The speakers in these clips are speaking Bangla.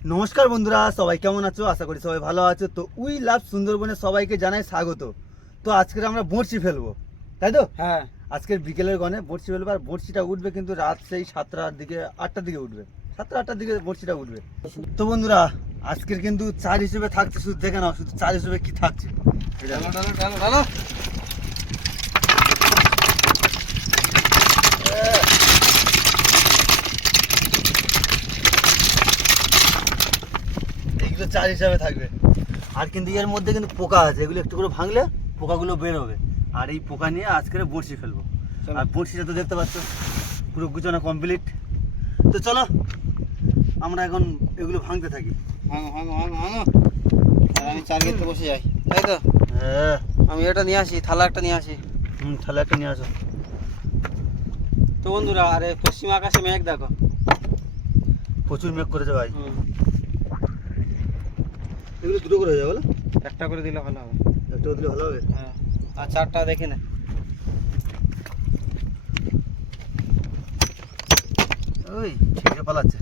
নমস্কার বন্ধুরা সবাই কেমন আছো? আশা করি সবাই ভালো আছো। তো উই লাভ সুন্দরবনে সবাইকে জানাই স্বাগত। তো আজকে আমরা বড়শি ফেলব তাই তো? হ্যাঁ। আজকের বিকেলের গনে বড়শি ফেলব আর বড়শিটা উঠবে কিন্তু রাত সেই সাতটার দিকে আটটার দিকে উঠবে। সাতটা আটটার দিকে বড়শিটা উঠবে। তো বন্ধুরা আজকের কিন্তু চার হিসেবে থাকছে শুধু দেখে নাও শুধু চার হিসেবে কি থাকছে। এইগুলো চার হিসাবে থাকবে। আর কিন্তু এর মধ্যে কিন্তু পোকা আছে এগুলো একটু করে ভাঙলে পোকাগুলো বের হবে। আর এই পোকা নিয়ে আজকে বড়শি ফেলব। আর বড়শিটা তো দেখতে পাচ্ছ পুরো গুছানো কমপ্লিট তো চলো আমরা এখন এগুলো ভাঙতে থাকি। ভাঙো ভাঙো ভাঙো ভাঙো। আর আমি চার গেতে বসে যাই। তাই তো হ্যাঁ। আমি এটা নিয়ে আসি থালা একটা নিয়ে আসি। হুম তাহলে একটা নিয়ে আসো। তো বন্ধুরা আরে পশ্চিম আকাশে মেঘ দেখো। প্রচুর মেঘ করেছে ভাই। হুম, এগুলো দুটো করে যাবে বলো একটা করে দিলে ভালো হবে। একটা দিলে ভালো হবে? হ্যাঁ। আর চারটা দেখে না। ওই ছেড়ে পালাচ্ছে।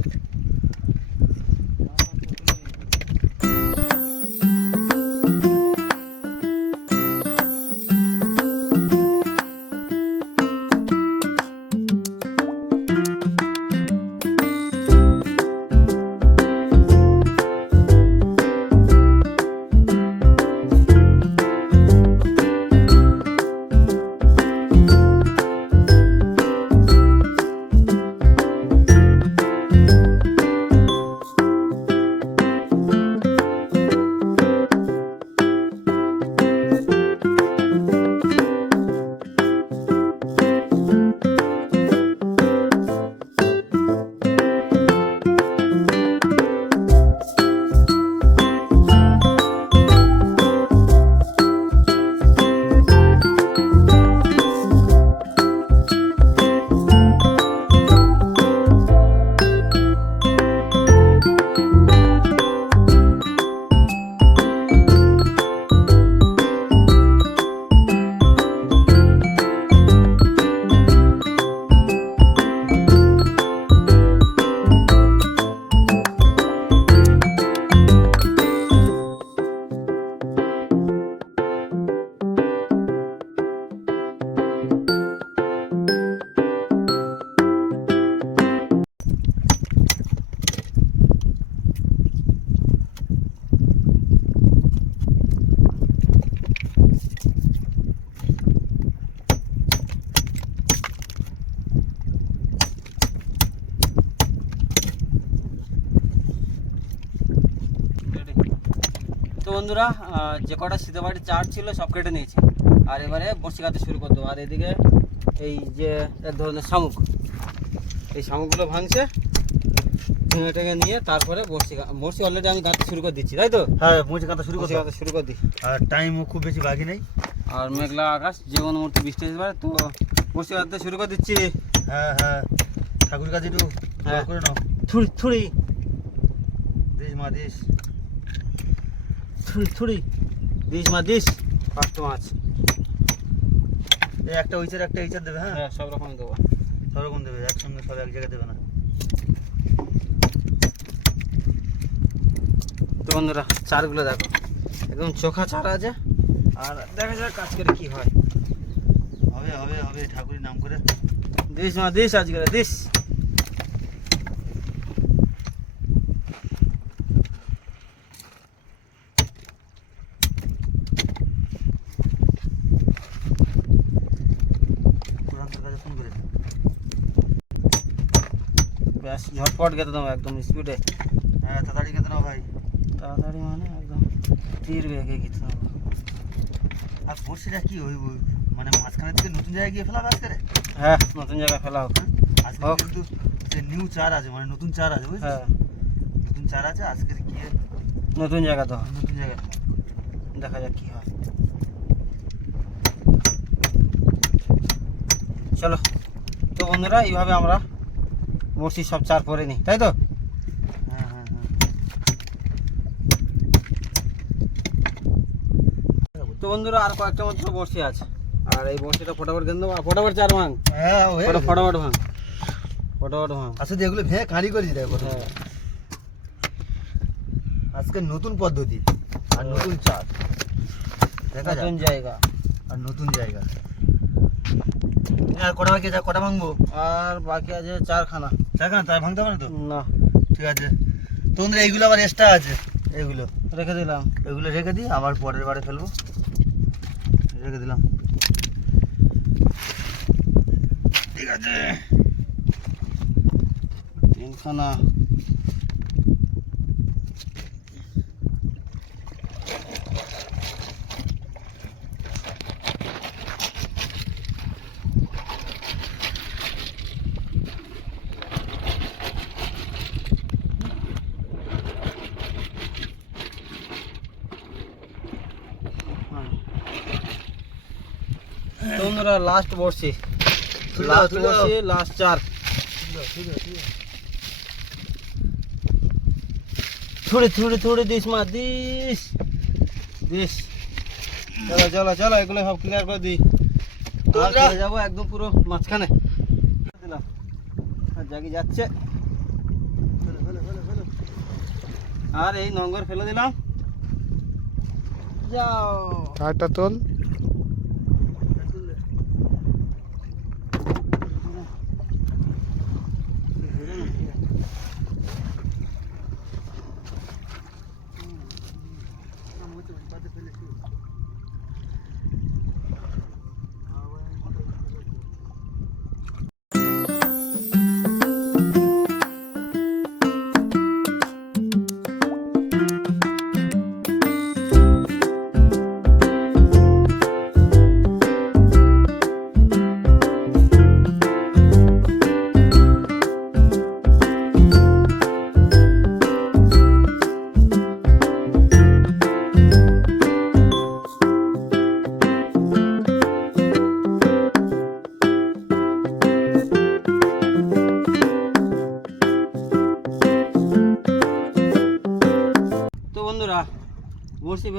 যে কটা শীতে বাড়ির চার ছিল সব কেটে নিয়েছি। আর এবারে বড়শি কাটতে শুরু করতো আর এদিকে এই যে এক ধরনের শামুক। এই শামুকগুলো ভাঙছে ভেঙে টেঙে নিয়ে তারপরে বড়শি বড়শি অলরেডি আমি গাঁথতে শুরু করে দিচ্ছি তাই তো? হ্যাঁ মুছে কাঁথা শুরু বড়শি করতে শুরু করে দিই আর টাইমও খুব বেশি বাকি নেই। আর মেঘলা আকাশ যে কোনো মুহূর্তে বৃষ্টি আসতে পারে তো বড়শি গাঁথতে শুরু করে দিচ্ছি। হ্যাঁ হ্যাঁ। ঠাকুর কাছে একটু হ্যাঁ। করে নাও। থুড়ি থুড়ি। দেশ মা দেশ থুড়ি থুড়ি দিস মা দিস। ফার্স্ট মাছ এই একটা ওইচার একটা এইচার দেবে হ্যাঁ? হ্যাঁ সব রকম দেবো। সব রকম দেবে একসঙ্গে সব এক জায়গায় দেবে না। তো বন্ধুরা চারগুলো দেখো। একদম চোখা চার আছে। আর দেখা যাক কাজ করে কি হয়। হবে হবে হবে ঠাকুরের নাম করে। দিস মা দিস আজকে দিস প্রধানটার কাছে ফোন করে ব্যাস ঝটপট গেতে দেবো একদম স্পিডে হ্যাঁ তাড়াতাড়ি খেতে নাও ভাই তাড়াতাড়ি মানে একদম তীর বেগে গেতে হবে আর বড়শিটা কি ওই ওই মানে মাঝখানের থেকে নতুন জায়গায় গিয়ে ফেলাবে আজকে হ্যাঁ নতুন জায়গায় ফেলা হোক আজকে হোক। কিন্তু যে নিউ চার আছে মানে নতুন চার আছে বুঝলি হ্যাঁ নতুন চার আছে আজকে গিয়ে নতুন জায়গা তো নতুন জায়গায় দেখা যাক কি হয় চলো তো বন্ধুরা এইভাবে আমরা বড়শি সব চার পরে নি তাই তো? হ্যাঁ হ্যাঁ হ্যাঁ তো বন্ধুরা আর কয়েকটা মাত্র বড়শি আছে। আর এই বড়শিটা ফটাফট দেবো ফটাফট চার ভাঙ। হ্যাঁ ফটাফট ভাঙ। ফটাফট ভাঙ। আসলে এগুলো ভেঙে কাঁড়ি করেছি দেখো। হ্যাঁ। আজকে নতুন পদ্ধতি আর নতুন চার দেখা নতুন জায়গা। আর নতুন জায়গা। আর কটা বাকি যা কটা ভাঙবো? আর বাকি আছে চারখানা। দেখা তাই ভাঙতে পারে তো? না। ঠিক আছে। তোমাদের এইগুলো আবার এক্সট্রা আছে? এগুলো। রেখে দিলাম। এগুলো রেখে দিই আবার পরের বারে ফেলব। রেখে দিলাম। ঠিক আছে। তিনখানা। তোমরা লাস্ট বসছি তুলো, লাস্ট তুলো। বসছি লাস্ট চার থোড়ে থোড়ে থোড়ে দিস মা দিস দিস চলো চলো চলো এগুলো সব ক্লিয়ার করে দিই আর তোমরা- চলে যাব একদম পুরো মাঝখানে দিলাম আর জাগি যাচ্ছে আর এই নঙ্গর ফেলে দিলাম যাও কারটা তোল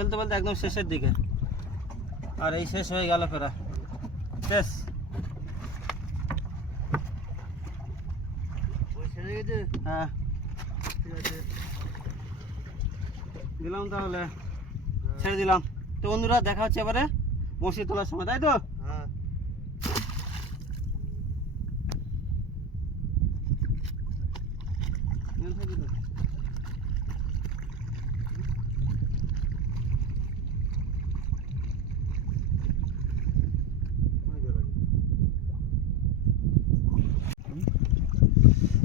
বড়শি ফেলতে ফেলতে একদম শেষের দিকে। আর এই শেষ হয়ে গেল ফেরা শেষ। হ্যাঁ। দিলাম তাহলে। ছেড়ে দিলাম। তো বন্ধুরা, দেখা হচ্ছে এবারে বসিয়ে তোলার সময়, তাই তো হ্যাঁ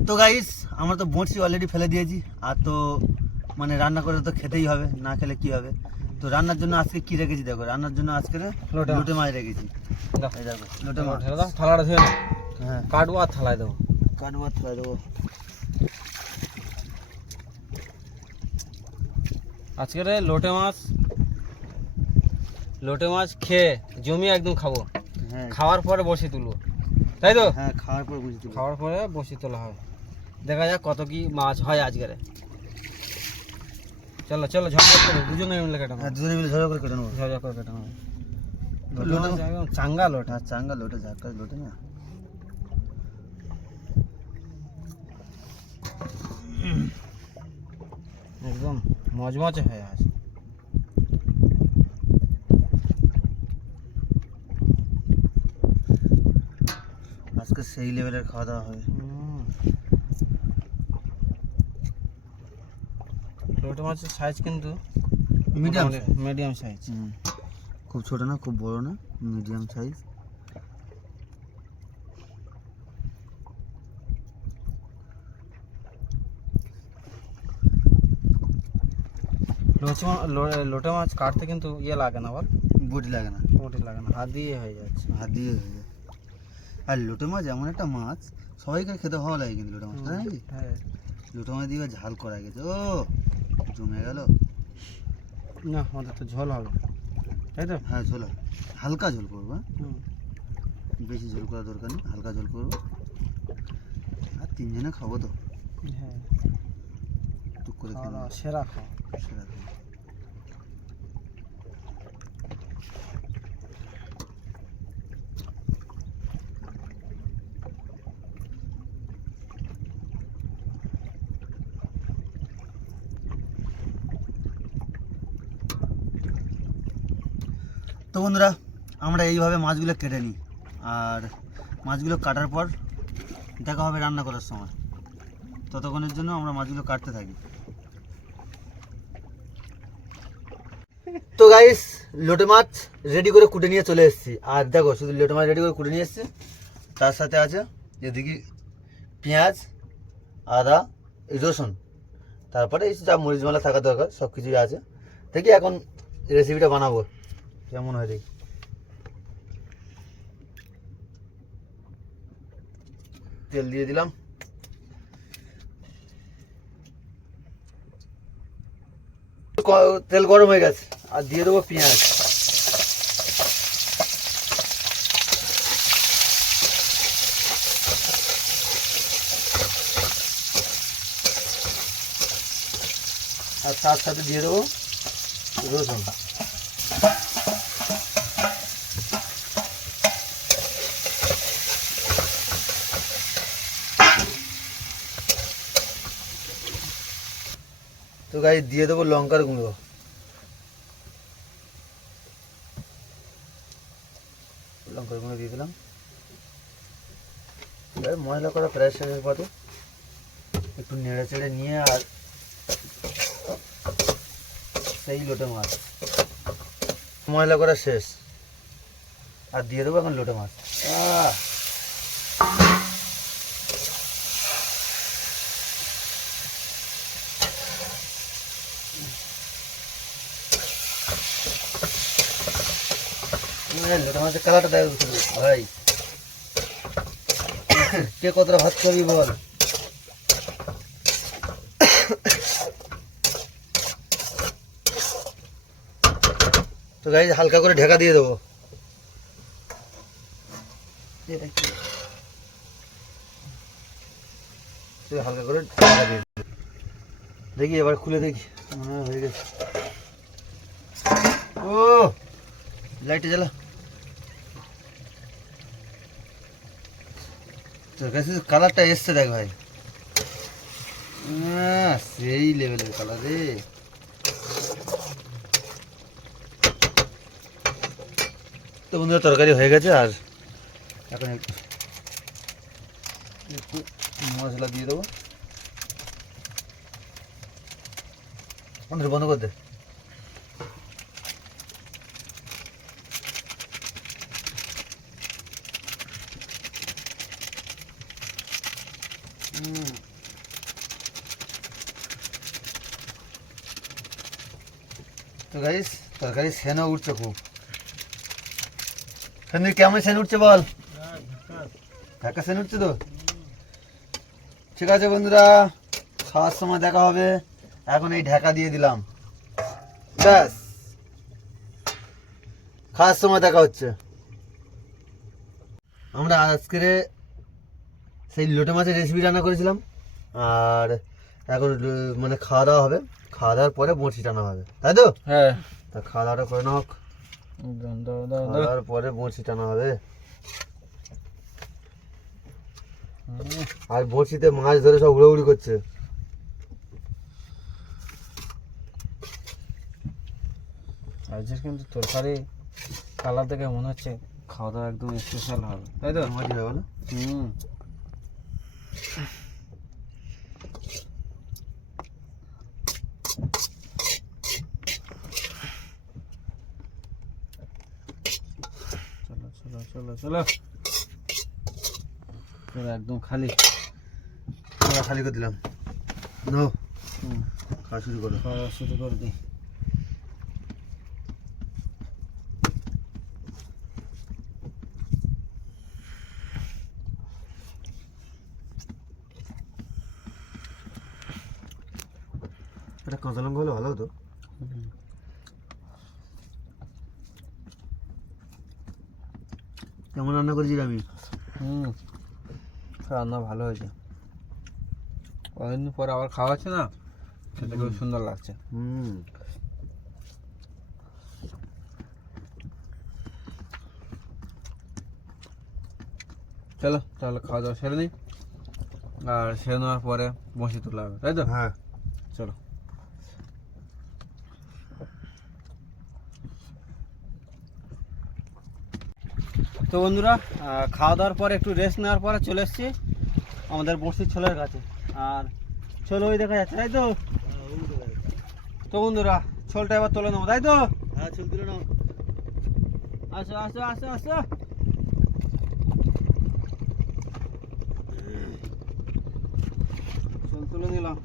তো গাইস আমরা তো বড়শি অলরেডি ফেলে দিয়েছি আর তো মানে রান্না করে তো খেতেই হবে না খেলে কি হবে? তো রান্নার জন্য আজকে কি রেখেছি দেখো রান্নার জন্য আজকে লোটে মাছ। রেখেছি। দেখো লোটে মাছ। থালাটা ধুয়ে হ্যাঁ। কাটবো আর থালায় দেবো। কাটবো আর ফেলে দেবো। আজকের এই লোটে মাছ লোটে মাছ খেয়ে জমি একদম খাব। হ্যাঁ। খাওয়ার পরে বসে তুলবো। তাই তো? হ্যাঁ খাওয়ার পর পারব খাওয়ার পরে বসে তোলা হবে দেখা যাক কত কি মাছ হয় আজকের চলো চলো ঝড় করতে হবে দুজনে মিলে কেটে হ্যাঁ দুজনে মিলে ঝগড়া করে কেটে নেব ঝড় করে কেটে নেব লোটে লোটে মাছ- মাছ একদম চাঙ্গা লোট হ্যাঁ চাঙ্গা লোটে ঝাক্কা লোটে না একদম মজমজে হয়ে আছে আজকে সেই লেভেলের খাওয়া দাওয়া হবে লোটে মাছের সাইজ কিন্তু মিডিয়াম মিডিয়াম সাইজ খুব ছোট না খুব বড় না মিডিয়াম সাইজ লোটে মাছ কাটতে কিন্তু ইয়ে লাগে না বল। বডি লাগে না। মোটি লাগে না হাত দিয়ে হয়ে যাচ্ছে। হাত দিয়ে হয়ে যায়। আর লোটে মাছ এমন একটা মাছ সবাইকে খেতে ভালো লাগে কিন্তু লোটে মাছ তাই নাকি? হ্যাঁ। লোটে মাছ দিয়ে ঝাল করা গেছে ও! জমে গেল? না আমাদের তো ঝোল হবে। তাই তো? হ্যাঁ ঝোল হবে। হালকা ঝোল করব হ্যাঁ? বেশি ঝোল করার দরকার নেই হালকা ঝোল করব। আর তিনজনে খাব তো। হ্যাঁ। টুক করে খাওয়া সেরা খাওয়া। সেরা খাব। তো বন্ধুরা, আমরা এইভাবে মাছগুলো কেটে নিই। আর মাছগুলো কাটার পর দেখা হবে রান্না করার সময়। ততক্ষণের জন্য আমরা মাছগুলো কাটতে থাকি। তো গাইস লোটে মাছ রেডি করে কুটে নিয়ে চলে এসেছি। আর দেখো, শুধু লোটে মাছ রেডি করে কুটে নিয়ে এসেছি। তার সাথে আছে এদিকে পেঁয়াজ, আদা রসুন। তারপরে এই যা মরিচমালা থাকা দরকার সব কিছুই আছে। দেখি এখন রেসিপিটা বানাবো। কেমন হয় দেখি। তেল দিয়ে দিলাম। তেল গরম হয়ে গেছে, আর দিয়ে দেবো পেঁয়াজ। আর তার সাথে দিয়ে দেবো রসুন। তো গাই দিয়ে দেবো লঙ্কার গুঁড়ো। লঙ্কার গুঁড়ো দিয়ে দিলাম। এবার ময়লা করা প্রায় শেষের পথে একটু নেড়ে চেড়ে নিয়ে আর সেই লোটে মাছ। ময়লা করা শেষ। আর দিয়ে দেবো এখন লোটে মাছ। আহ! এই লোটে মাছের কালারটা দেখ শুধু, ভাই কে কতটা ভাত খাবি বল? তো গাইজ হালকা করে ঢেকা দিয়ে দেবো। এটা কি? তো হালকা করে ঢাকা দিয়ে দেবো। দেখি এবার খুলে দেখি। মনে হয় হয়ে গেছে। ও লাইটে জ্বালা। তোর কাছে কালারটা এসছে দেখ ভাই। সেই লেভেলের কালার রে। তো বন্ধুরা, তরকারি হয়ে গেছে আর এখন একটু মশলা দিয়ে দেবো। বন্ধ করে দে। তো গাইস তরকারি সেনা উঠছে খুব। সন্দীপ কেমন সেন উঠছে বল? ঢাকা সেন উঠছে তো? ঠিক আছে বন্ধুরা, খাওয়ার সময় দেখা হবে। এখন এই ঢাকা দিয়ে দিলাম। ব্যাস। খাওয়ার সময় দেখা হচ্ছে। আমরা আজকে সেই লোটে মাছের রেসিপি রান্না করেছিলাম। আর এখন মানে খাওয়া দাওয়া হবে। খাওয়া দাওয়ার পরে বড়শি টানা হবে তাই তো? হ্যাঁ। তা খাওয়া দাওয়াটা করে নাও। খাওয়া দাওয়ার পরে বড়শি টানা হবে। আর বড়শিতে মাছ ধরে সব উড়াউড়ি করছে। আজকের কিন্তু তরকারি কালার দেখে মনে হচ্ছে খাওয়া দাওয়া একদম স্পেশাল হবে তাই তো? মাছ হবে না? হুম চলো চলো। পুরো একদম খালি। পুরো খালি করে দিলাম। নাও। খাওয়া শুরু করো। খাওয়া শুরু করে দিই এটা কাঁচা লঙ্কা হলে ভালো হতো কেমন রান্না করেছি আমি? হুম রান্না ভালো হয়েছে। অনেকদিন পরে আবার খাওয়া হচ্ছে না খেতে খুব সুন্দর লাগছে। হুম। চলো তাহলে খাওয়া দাওয়া সেরে নিই আর সেরে নেওয়ার পরে বসে তোলা হবে তাই তো? হ্যাঁ। চলো। তো বন্ধুরা খাওয়া দাওয়ার পরে একটু রেস্ট নেওয়ার পরে চলে এসেছি আমাদের বড়শির ছোলের কাছে। আর ছোল ওই দেখা যাচ্ছে তাই তো? তো বন্ধুরা ছোলটা এবার তুলে নেব তাই তো? হ্যাঁ তুলে নাও। আসো আসো আসো আসো। ছোল তুলে নিলাম।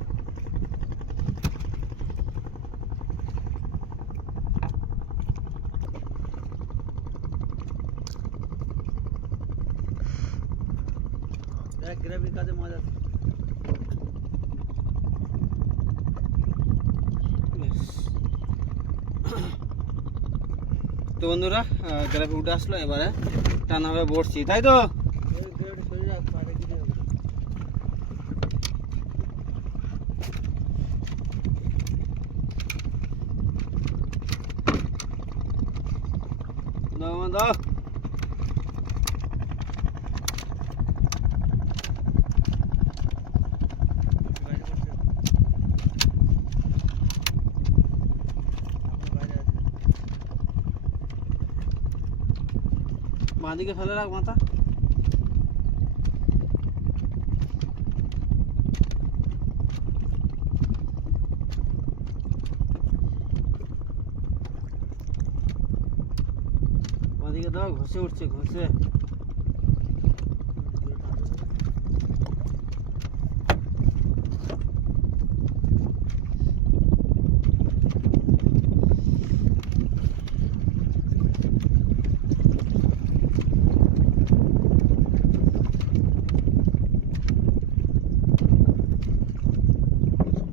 কাজে। তো বন্ধুরা গ্রাফি উঠে আসলো এবারে টানা হবে বসছি তাই তো ওই গ্রামের শরীর রাখ, পাটা কি হবে? দাও মা, দাও বাইরে বসছে। আপনি বাইরে আছেন। বাঁদিকে ফেলে রাখ মাথা। বাঁদিকে দাও ঘষে উঠছে ঘষে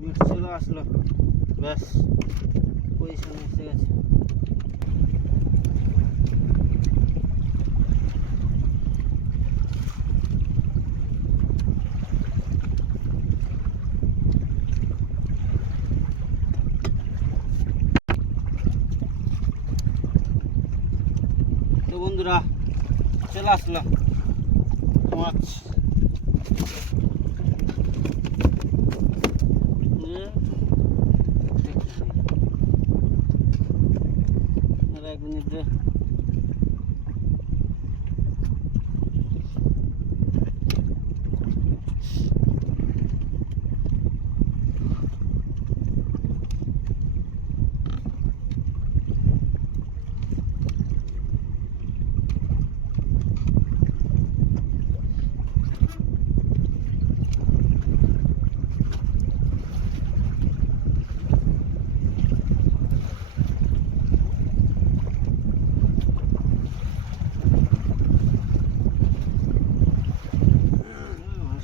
মিট চলে আসলো ব্যাস পজিশনে এসে গেছে। তো বন্ধুরা চলে আসলো মাছ নিয়ে আর এক মিনিট দে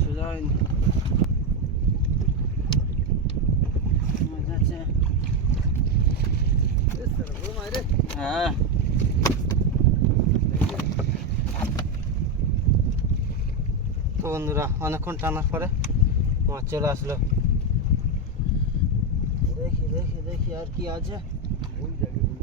সোজা হয়নি মাছ আছে এ সালা, বড় মাছ রে। হ্যাঁ তো অনেকক্ষণ টানার পরে মাছ চলে আসলো। দেখি দেখি দেখি আর কি আছে ওই জায়গায় বড়।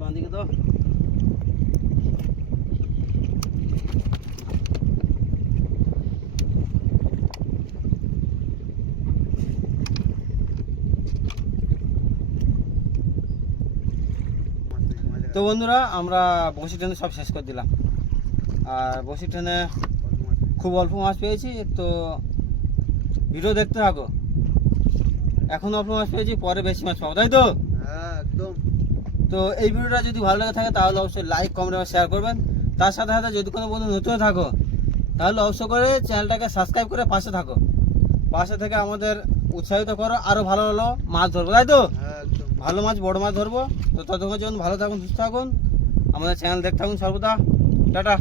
বাঁধিকে দাও মাছ দেখি, মাছ তো বন্ধুরা আমরা বসি ট্রেনে সব শেষ করে দিলাম। আর বসি ট্রেনে খুব অল্প মাছ পেয়েছি তো ভিডিও দেখতে থাকো। এখন অল্প মাছ পেয়েছি পরে বেশি মাছ পাবো তাই তো? হ্যাঁ একদম। তো এই ভিডিওটা যদি ভালো লেগে থাকে তাহলে অবশ্যই লাইক কমেন্ট এবং শেয়ার করবেন। তার সাথে সাথে যদি কোনো বন্ধু নতুন থাকো তাহলে অবশ্যই করে চ্যানেলটাকে সাবস্ক্রাইব করে পাশে থাকো। পাশে থেকে আমাদের উৎসাহিত করো আরও ভালো ভালো মাছ ধরবো তাই তো? হ্যাঁ ভালো মাছ, বড় মাছ ধরবো। তো ততক্ষণ ভালো থাকুন, সুস্থ থাকুন। আমাদের চ্যানেল দেখতে থাকুন সর্বদা। টাটা।